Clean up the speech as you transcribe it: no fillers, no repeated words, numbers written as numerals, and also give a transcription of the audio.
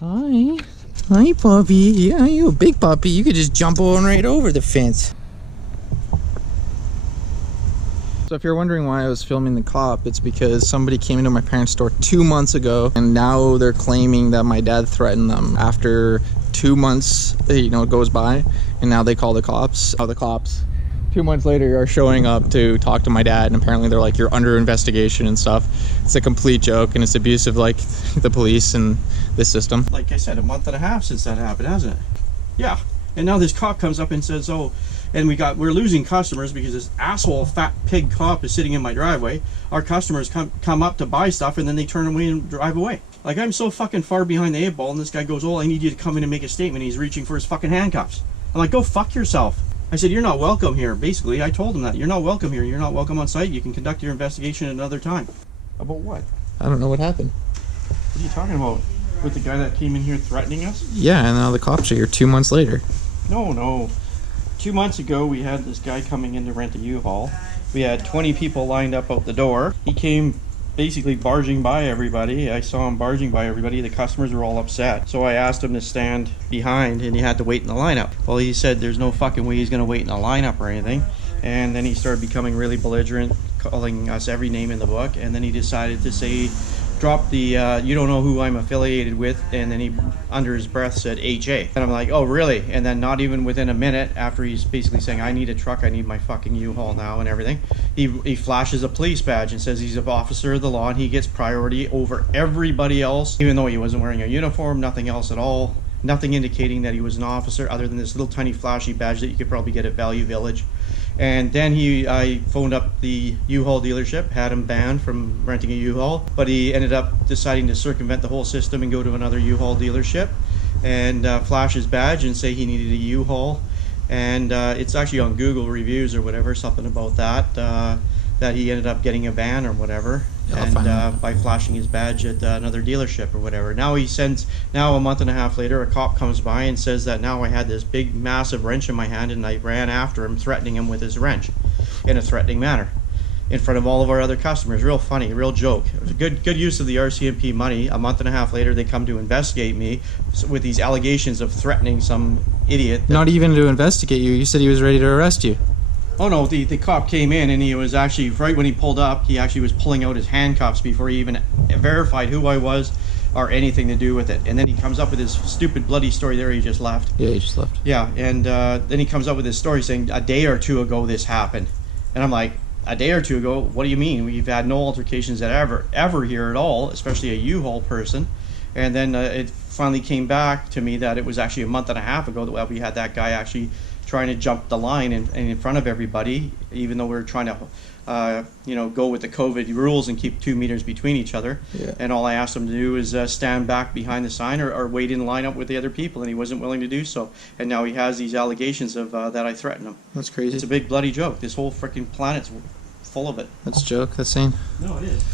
Hi. Hi, puppy. Yeah, you a big puppy. You could just jump on right over the fence. So if you're wondering why I was filming the cop, it's because somebody came into my parents' store 2 months ago, and now they're claiming that my dad threatened them. After 2 months, goes by, and now they call the cops. The cops 2 months later are showing up to talk to my dad, and apparently they're like, you're under investigation and stuff. It's a complete joke, and it's abusive, like the police and the system. Like I said, a month and a half since that happened, hasn't it? Yeah. And now this cop comes up and says, oh, and we're losing customers because this asshole fat pig cop is sitting in my driveway. Our customers come up to buy stuff, and then they turn away and drive away. Like, I'm so fucking far behind the 8 ball, and this guy goes, oh, I need you to come in and make a statement. He's reaching for his fucking handcuffs. I'm like, go fuck yourself. I said, you're not welcome here. Basically, I told him that. You're not welcome here. You're not welcome on site. You can conduct your investigation another time. About what? I don't know what happened. What are you talking about? With the guy that came in here threatening us? Yeah, and now the cops are here 2 months later. No. 2 months ago, we had this guy coming in to rent a U-Haul. We had 20 people lined up out the door. He came basically barging by everybody. I saw him barging by everybody. The customers were all upset. So I asked him to stand behind, and he had to wait in the lineup. Well, he said there's no fucking way he's going to wait in a lineup or anything. And then he started becoming really belligerent, calling us every name in the book. And then he decided to say, drop the you don't know who I'm affiliated with, and then he under his breath said HA, and I'm like, oh really? And then not even within a minute after he's basically saying I need a truck, I need my fucking U-Haul now and everything, he flashes a police badge and says he's an officer of the law and he gets priority over everybody else, even though he wasn't wearing a uniform, nothing else at all, nothing indicating that he was an officer other than this little tiny flashy badge that you could probably get at Value Village. And then I phoned up the U-Haul dealership, had him banned from renting a U-Haul, but he ended up deciding to circumvent the whole system and go to another U-Haul dealership and flash his badge and say he needed a U-Haul. And it's actually on Google reviews or whatever, something about that he ended up getting a ban or whatever, and by flashing his badge at another dealership or whatever. Now a month and a half later, a cop comes by and says that now I had this big massive wrench in my hand and I ran after him, threatening him with his wrench in a threatening manner in front of all of our other customers. Real funny, real joke. It was a good use of the RCMP money. A month and a half later, they come to investigate me with these allegations of threatening some idiot. Not even to investigate you. You said he was ready to arrest you. Oh no, the cop came in and he was actually, right when he pulled up, he actually was pulling out his handcuffs before he even verified who I was or anything to do with it. And then he comes up with his stupid bloody story. There, he just left. Yeah, he just left. Yeah, and then he comes up with his story saying a day or two ago this happened. And I'm like, a day or two ago? What do you mean? We've had no altercations that ever here at all, especially a U-Haul person. And then it finally came back to me that it was actually a month and a half ago that we had that guy actually trying to jump the line in front of everybody, even though we were trying to go with the COVID rules and keep 2 meters between each other. Yeah. And all I asked him to do is stand back behind the sign or wait in line up with the other people, and he wasn't willing to do so. And now he has these allegations of that I threatened him. That's crazy. It's a big bloody joke. This whole freaking planet's full of it. That's a joke. That's insane. No, it is.